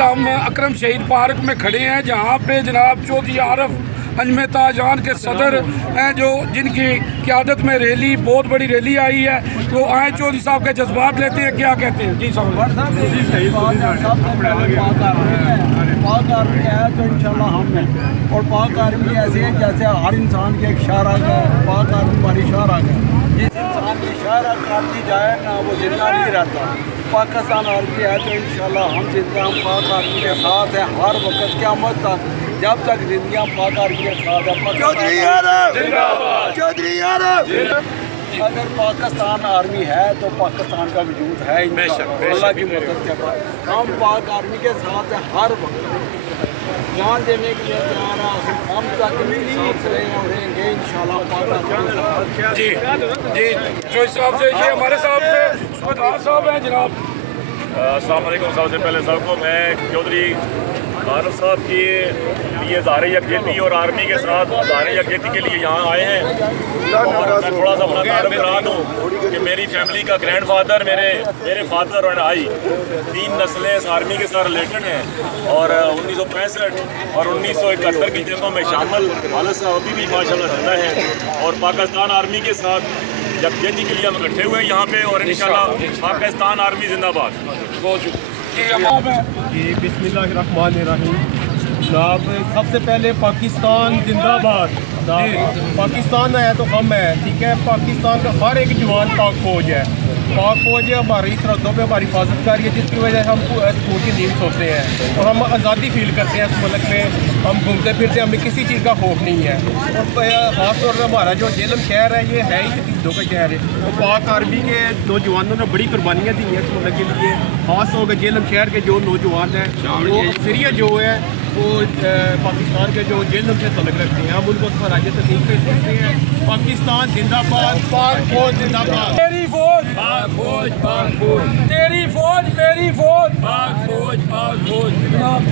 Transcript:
हम अकरम शहीद पार्क में खड़े हैं जहाँ पे जनाब चौधरी आरफ अंजुमन ताजहान के सदर हैं जो जिनकी क़यादत में रैली बहुत बड़ी रैली आई है। तो आए चौधरी साहब के जज्बात लेते हैं, क्या कहते हैं? जी साहब पाक आर्मी है तो इंशाल्लाह हम हैं, और पाक आर्मी ऐसे है जैसे हर इंसान के एक शाहराग है। पाक आर्मी हमारी शाहराग है। जिस इंसान की शाहराग काटती जाए ना वो जिंदा नहीं रहता। पाकिस्तान आर्मी है तो इंशाल्लाह हम जिंदा, हम पाक आर्मी के साथ हैं हर वक्त क़यामत तक, जब तक जिंदगी हम पाक आर्मी के साथ हैं। चौधरी आरफ, चौधरी आरफ। अगर पाकिस्तान आर्मी है तो पाकिस्तान का वजूद है अल्लाह की मदद के बाद। हम पाक आर्मी के साथ हैं हर वक्त, जान देने के लिए तैयार हैं। हम तक रहेंगे इंशाल्लाह पाक आर्मी। जी जी जो साहब से ये हमारे साहब हैं जनाब। अस्सलाम वालेकुम। सबसे पहले सबको मैं चौधरी आरफ साहब की लिए ज़ाहिर यकजहती और आर्मी के साथ ज़ाहिर यकजहती के लिए यहाँ आए हैं। और मैं थोड़ा सा अपना तारुफ करा दूँ कि मेरी फैमिली का ग्रैंड फादर, मेरे फादर और आई 3 नस्लें इस आर्मी के साथ रिलेटेड हैं। और 1965 और 1971 की जंगों में शामिल वालिद साहब अभी भी माशाल्लाह जिंदा हैं। और पाकिस्तान आर्मी के साथ यकजहती के लिए हम इकट्ठे हुए यहाँ पे, और इंशाल्लाह पाकिस्तान आर्मी जिंदाबाद। जी बिस्मिल्लाहिर्रहमानिर्रहीम। जनाब सबसे पहले पाकिस्तान जिंदाबाद। पाकिस्तान है तो हम है, ठीक है। पाकिस्तान का हर एक जवान पाक फौज है। पाक फौज हमारी सरहदों पे हमारी हिफाजत कर रही है, जिसकी वजह से हम सुकून की नींद सोते हैं और हम आज़ादी फील करते हैं। इस मुल्क में हम घूमते फिरते, हमें किसी चीज़ का खौफ नहीं है। और ख़ास तौर पर हमारा जो जेलम शहर है ये है ही शहीदों का शहर है। तो पाक आर्मी के नौजवानों ने बड़ी कुर्बानियाँ दी हैं इस मुल्क के लिए। ख़ास तौर पर जेलम शहर के जो नौजवान हैं वो अक्सरियत जो है वो पाकिस्तान के जो जेलम से तलक रखते हैं, हम उनको स्वराज्य तस्लीम पेश करते हैं। पाकिस्तान जिंदाबाद, पाक फौज जिंदाबाद। तेरी फौज पाक फौज, पाक फौज तेरी फौज मेरी फौज, पाक फौज पाक फौज। जनाब